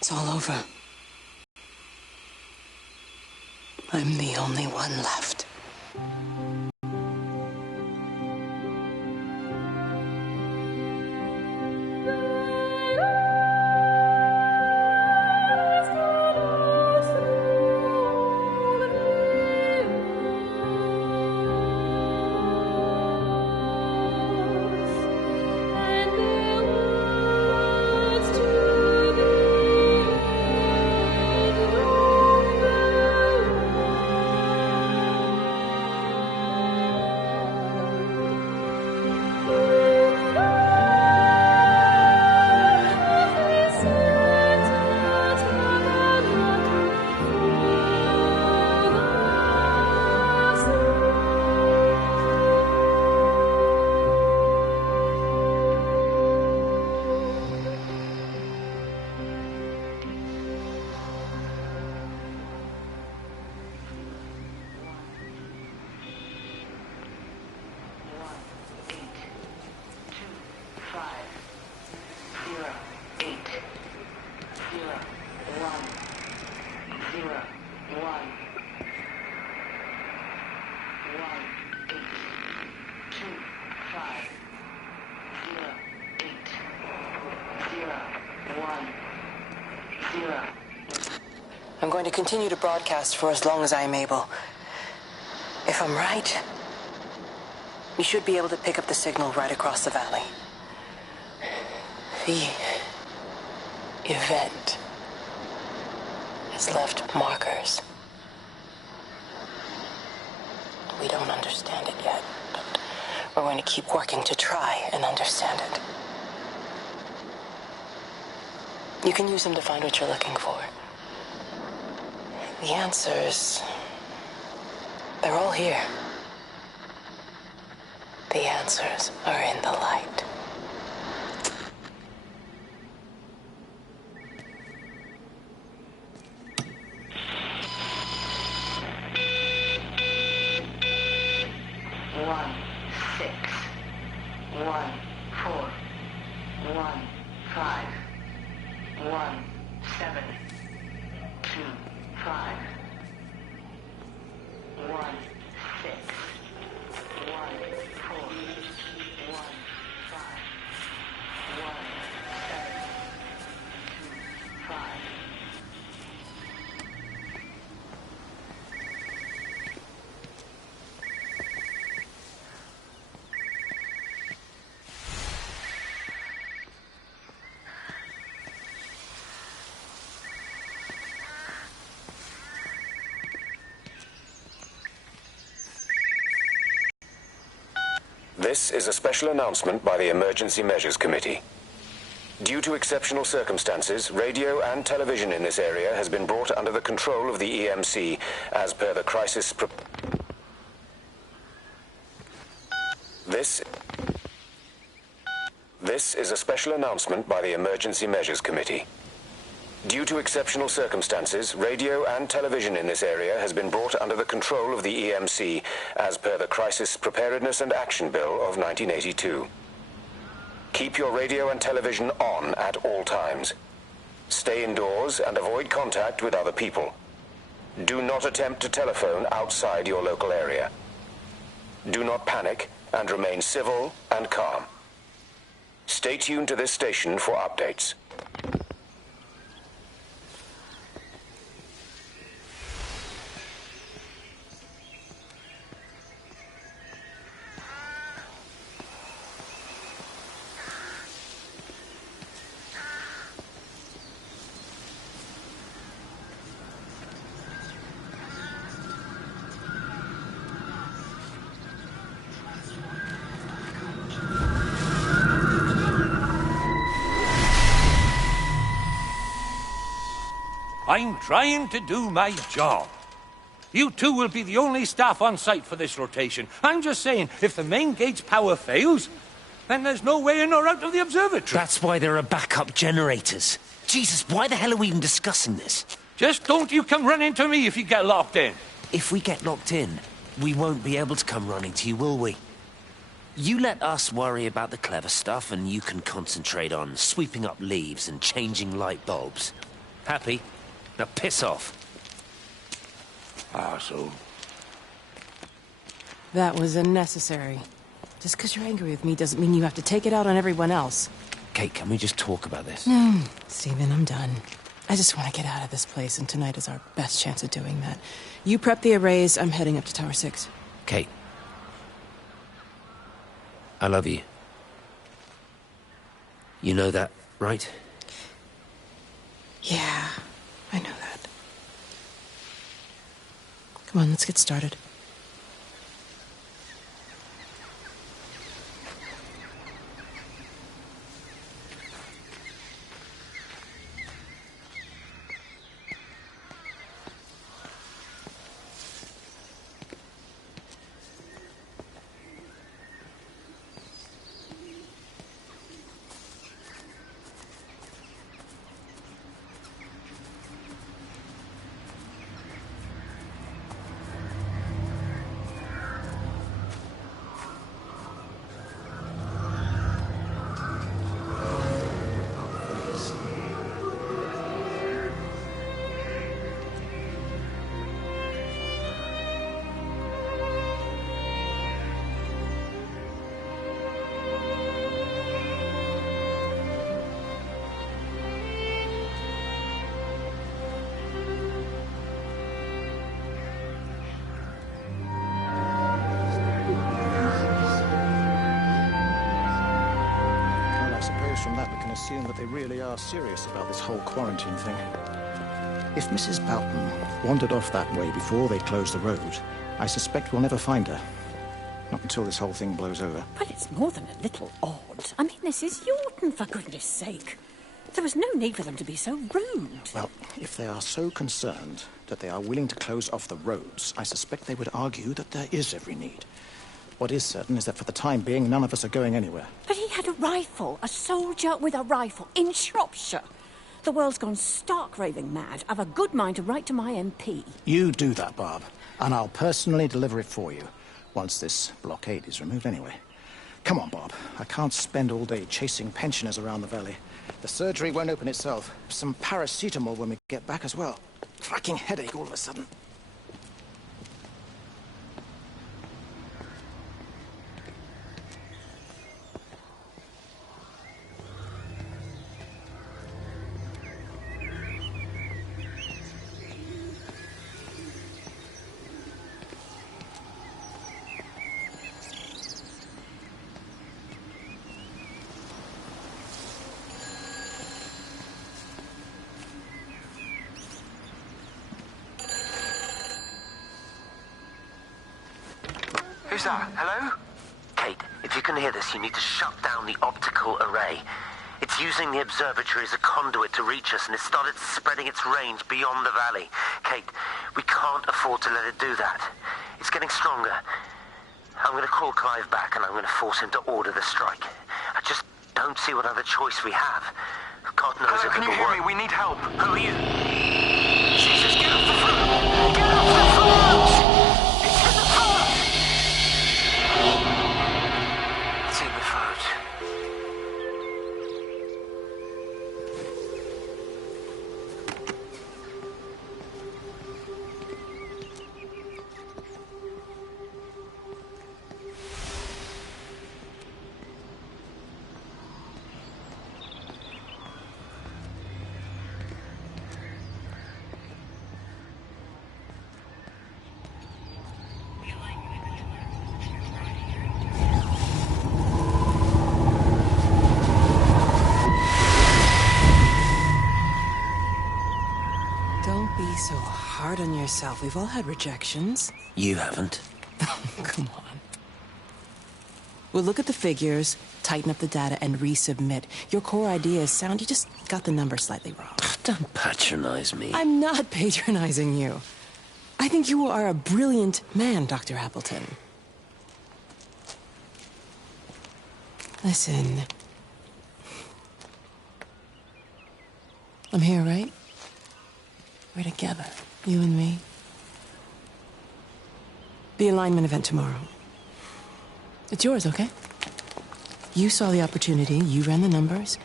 It's all over. I'm the only one left. I'm going to continue to broadcast for as long as I am able. If I'm right, we should be able to pick up the signal right across the valley. The event has left markers. We don't understand it yet, but we're going to keep working to try and understand it. You can use them to find what you're looking for. The answers, they're all here. The answers are in the light. This is a special announcement by the Emergency Measures Committee. Due to exceptional circumstances, radio and television in this area has been brought under the control of the EMC as per the crisis. This is a special announcement by the Emergency Measures Committee. Due to exceptional circumstances, radio and television in this area has been brought under the control of the EMC as per the Crisis Preparedness and Action Bill of 1982. Keep your radio and television on at all times. Stay indoors and avoid contact with other people. Do not attempt to telephone outside your local area. Do not panic and remain civil and calm. Stay tuned to this station for updates. I'm trying to do my job. You two will be the only staff on site for this rotation. I'm just saying, if the main gate's power fails, then there's no way in or out of the observatory. That's why there are backup generators. Jesus, why the hell are we even discussing this? Just don't you come running to me if you get locked in. If we get locked in, we won't be able to come running to you, will we? You let us worry about the clever stuff, and you can concentrate on sweeping up leaves and changing light bulbs. Happy? Now piss off. Arsehole. That was unnecessary. Just because you're angry with me doesn't mean you have to take it out on everyone else. Kate, can we just talk about this? No, Stephen, I'm done. I just want to get out of this place, and tonight is our best chance of doing that. You prep the arrays, I'm heading up to Tower 6. Kate. I love you. You know that, right? Yeah, I know that. Come on, let's get started. From that, we can assume that they really are serious about this whole quarantine thing. If Mrs. Boughton wandered off that way before they closed the road, I suspect we'll never find her. Not until this whole thing blows over. Well, it's more than a little odd. I mean, this is Yorton, for goodness sake. There was no need for them to be so rude. Well, if they are so concerned that they are willing to close off the roads, I suspect they would argue that there is every need. What is certain is that for the time being, none of us are going anywhere. But he had a rifle, a soldier with a rifle, in Shropshire. The world's gone stark raving mad. I've a good mind to write to my MP. You do that, Barb, and I'll personally deliver it for you, once this blockade is removed anyway. Come on, Bob. I can't spend all day chasing pensioners around the valley. The surgery won't open itself. Some paracetamol when we get back as well. Cracking headache all of a sudden. Who's that? Hello? Kate, if you can hear this, you need to shut down the optical array. It's using the observatory as a conduit to reach us, and it's started spreading its range beyond the valley. Kate, we can't afford to let it do that. It's getting stronger. I'm going to call Clive back, and I'm going to force him to order the strike. I just don't see what other choice we have. God knows Hello, if can you hear me? We need help. Who are you? Jesus, get off the phone! Get off the phone! It's in the phone! It's in the phone. Don't be so hard on yourself. We've all had rejections. You haven't. Come on. We'll look at the figures, tighten up the data, and resubmit. Your core idea is sound. You just got the number slightly wrong. Don't patronize me. I'm not patronizing you. I think you are a brilliant man, Dr. Appleton. Listen. I'm here, right? We're together, you and me. The alignment event tomorrow. It's yours, okay? You saw the opportunity, you ran the numbers.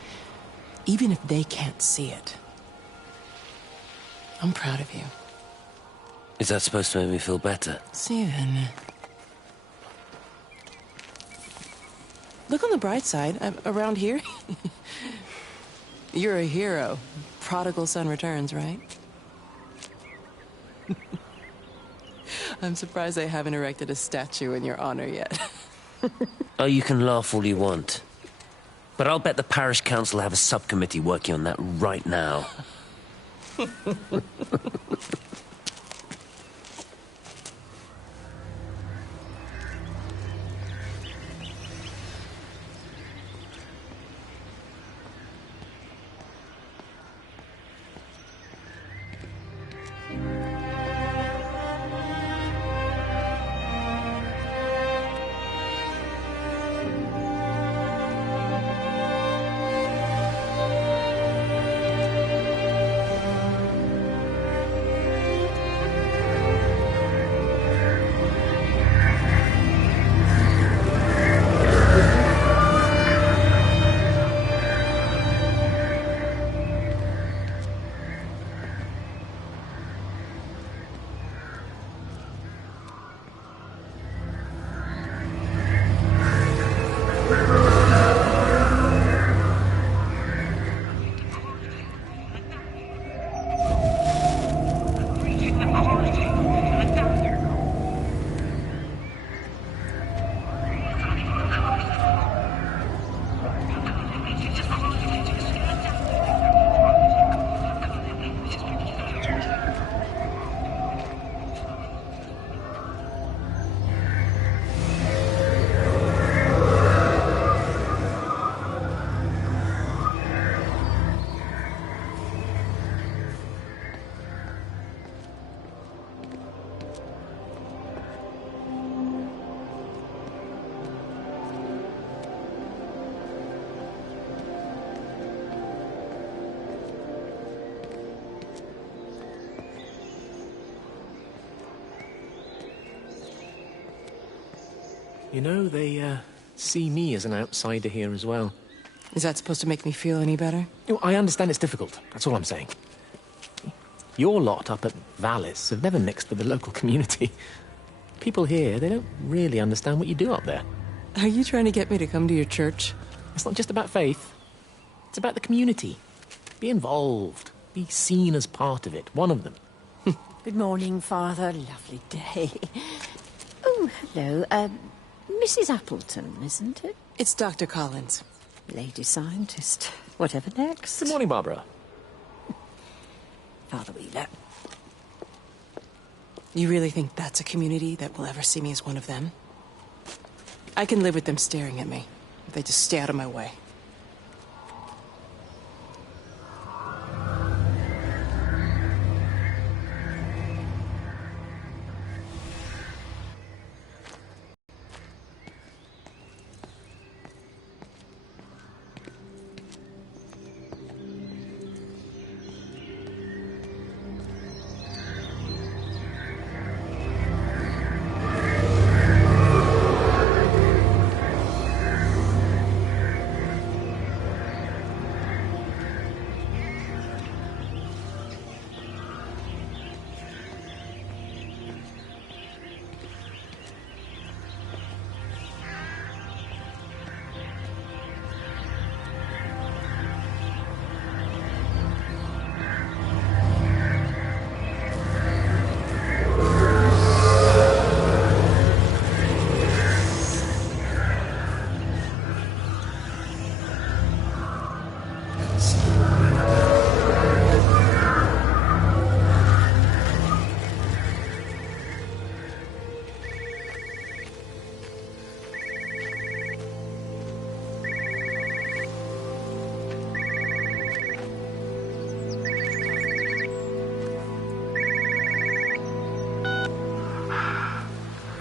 Even if they can't see it, I'm proud of you. Is that supposed to make me feel better? Steven. Look on the bright side. Around here, you're a hero. Prodigal son returns, right? I'm surprised they haven't erected a statue in your honor yet. Oh, you can laugh all you want. But I'll bet the parish council have a subcommittee working on that right now. You know, they see me as an outsider here as well. Is that supposed to make me feel any better? I understand it's difficult. That's all I'm saying. Your lot up at Vallis have never mixed with the local community. People here, they don't really understand what you do up there. Are you trying to get me to come to your church? It's not just about faith. It's about the community. Be involved. Be seen as part of it. One of them. Good morning, Father. Lovely day. Oh, hello. Mrs. Appleton, isn't it? It's Dr. Collins. Lady scientist. Whatever next. Good morning, Barbara. Father Wheeler. You really think that's a community that will ever see me as one of them? I can live with them staring at me, if they just stay out of my way.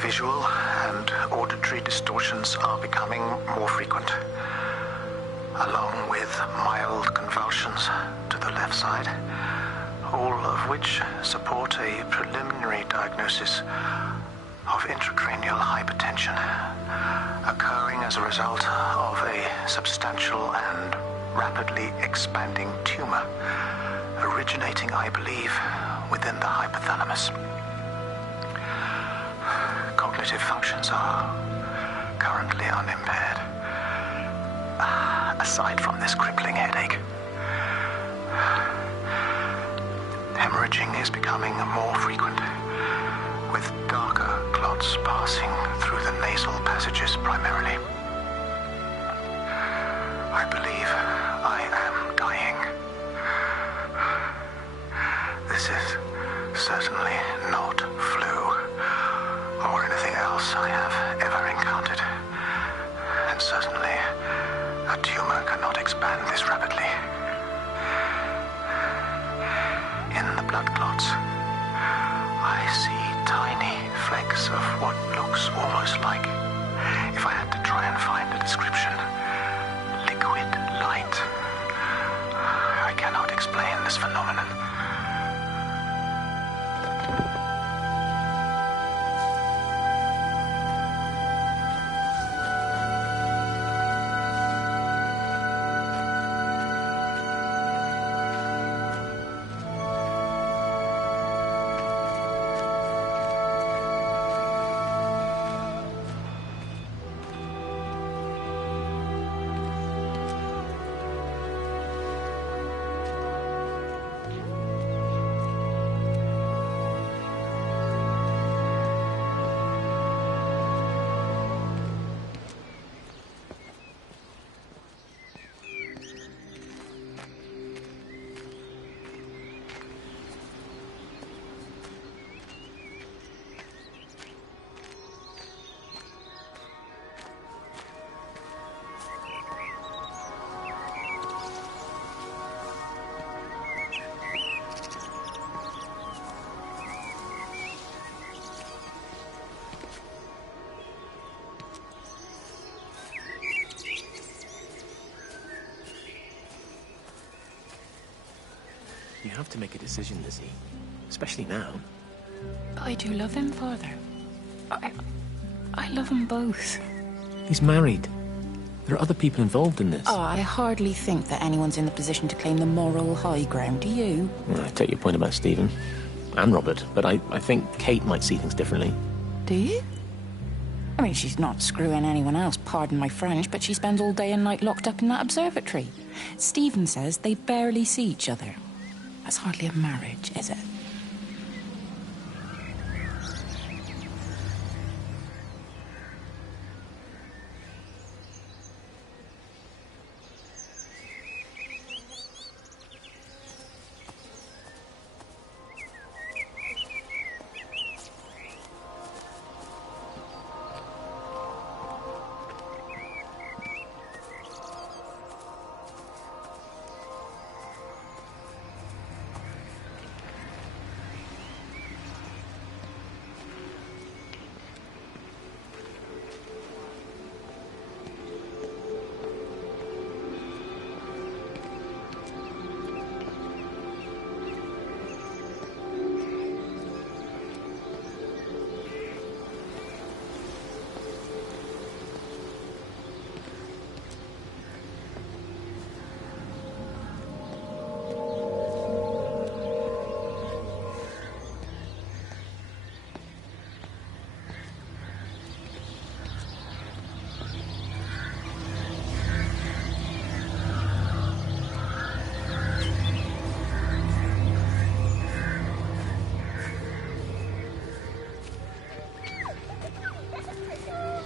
Visual and auditory distortions are becoming more frequent, along with mild convulsions to the left side, all of which support a preliminary diagnosis of intracranial hypertension, occurring as a result of a substantial and rapidly expanding tumor, originating, I believe, within the hypothalamus. Cognitive functions are currently unimpaired, aside from this crippling headache. Hemorrhaging is becoming more frequent, with darker clots passing through the nasal passages primarily. I believe I am dying. This is certainly not flu or anything else I have ever encountered. And certainly a tumor cannot expand this rapidly. In the blood clots, I see tiny flecks of what looks almost like, if I had to try and find a description, liquid light. I cannot explain this phenomenon. You have to make a decision, Lizzie. Especially now. I do love him, Father. I love them both. He's married. There are other people involved in this. Oh, I hardly think that anyone's in the position to claim the moral high ground, do you? Well, I take your point about Stephen. And Robert. But I think Kate might see things differently. Do you? I mean, she's not screwing anyone else, pardon my French, but she spends all day and night locked up in that observatory. Stephen says they barely see each other. That's hardly a marriage, is it?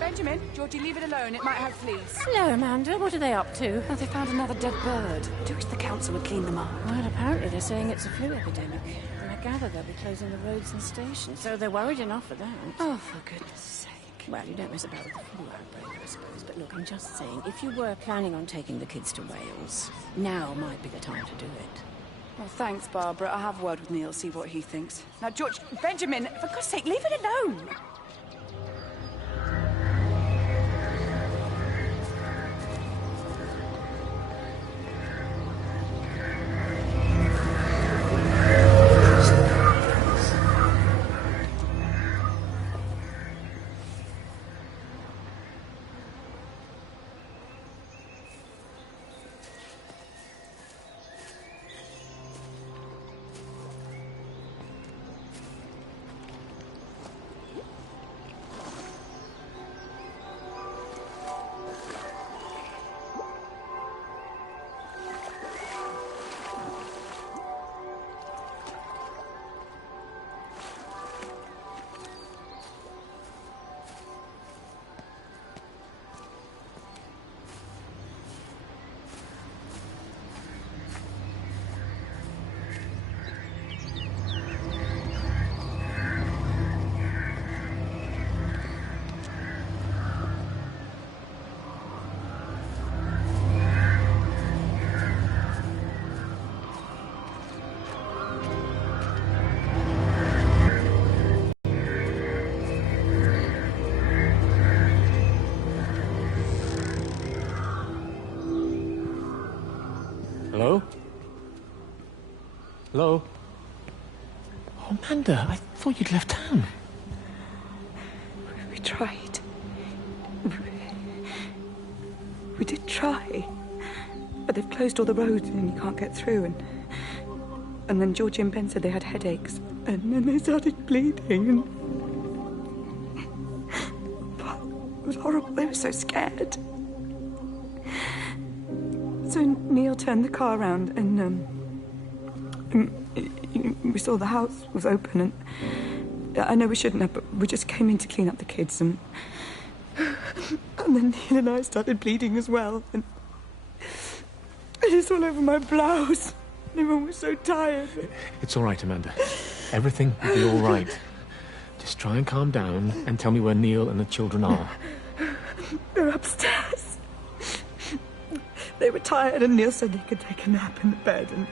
Benjamin, Georgie, leave it alone. It might have fleas. Hello, Amanda. What are they up to? Oh, they found another dead bird. Do wish the council would clean them up. Well, apparently they're saying it's a flu epidemic. And I gather they'll be closing the roads and stations, so they're worried enough for that. Oh, for goodness sake. Well, you don't miss about the flu outbreak, I suppose. But look, I'm just saying, if you were planning on taking the kids to Wales, now might be the time to do it. Well, thanks, Barbara. I'll have a word with Neil, see what he thinks. Now, George, Benjamin, for God's sake, leave it alone. Hello? Oh, Amanda, I thought you'd left town. We tried. We did try. But they've closed all the roads and you can't get through. And then Georgie and Ben said they had headaches. And then they started bleeding. It was horrible. They were so scared. So Neil turned the car around and we saw the house was open, and I know we shouldn't have, but we just came in to clean up the kids, and then Neil and I started bleeding as well, and it's all over my blouse. Everyone was so tired. It's all right, Amanda. Everything will be all right. Just try and calm down and tell me where Neil and the children are. They're upstairs. They were tired, and Neil said they could take a nap in the bed, and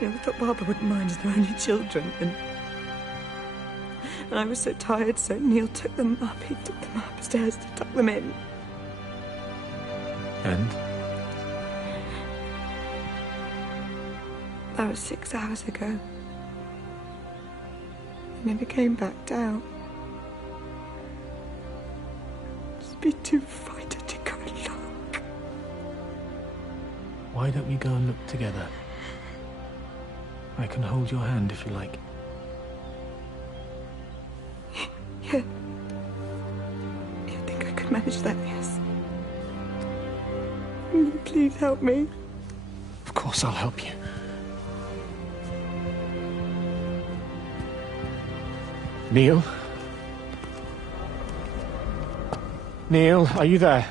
we thought Barbara wouldn't mind as they're only children, and I was so tired, so Neil took them up. He took them upstairs to tuck them in. And? That was 6 hours ago. He never came back down. Just be too frightened to go and look. Why don't we go and look together? I can hold your hand if you like. Yeah. I think I could manage that, yes. Will you please help me? Of course I'll help you. Neil? Neil, are you there?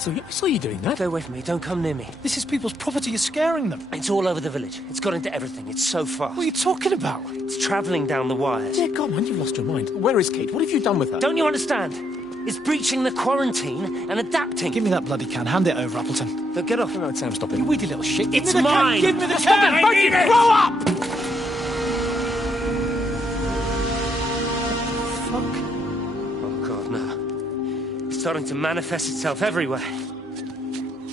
I saw you doing that. Stay away from me. Don't come near me. This is people's property. You're scaring them. It's all over the village. It's got into everything. It's so fast. What are you talking about? It's travelling down the wires. Yeah, God, man, you've lost your mind. Where is Kate? What have you done with her? Don't you understand? It's breaching the quarantine and adapting. Give me that bloody can. Hand it over, Appleton. No, get off. No, Sam, stop it. You weedy little shit. It's mine. Give me the can. Don't you grow up! Fuck. Oh, God, no. It's starting to manifest itself everywhere.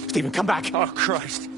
Stephen, come back. Oh, Christ.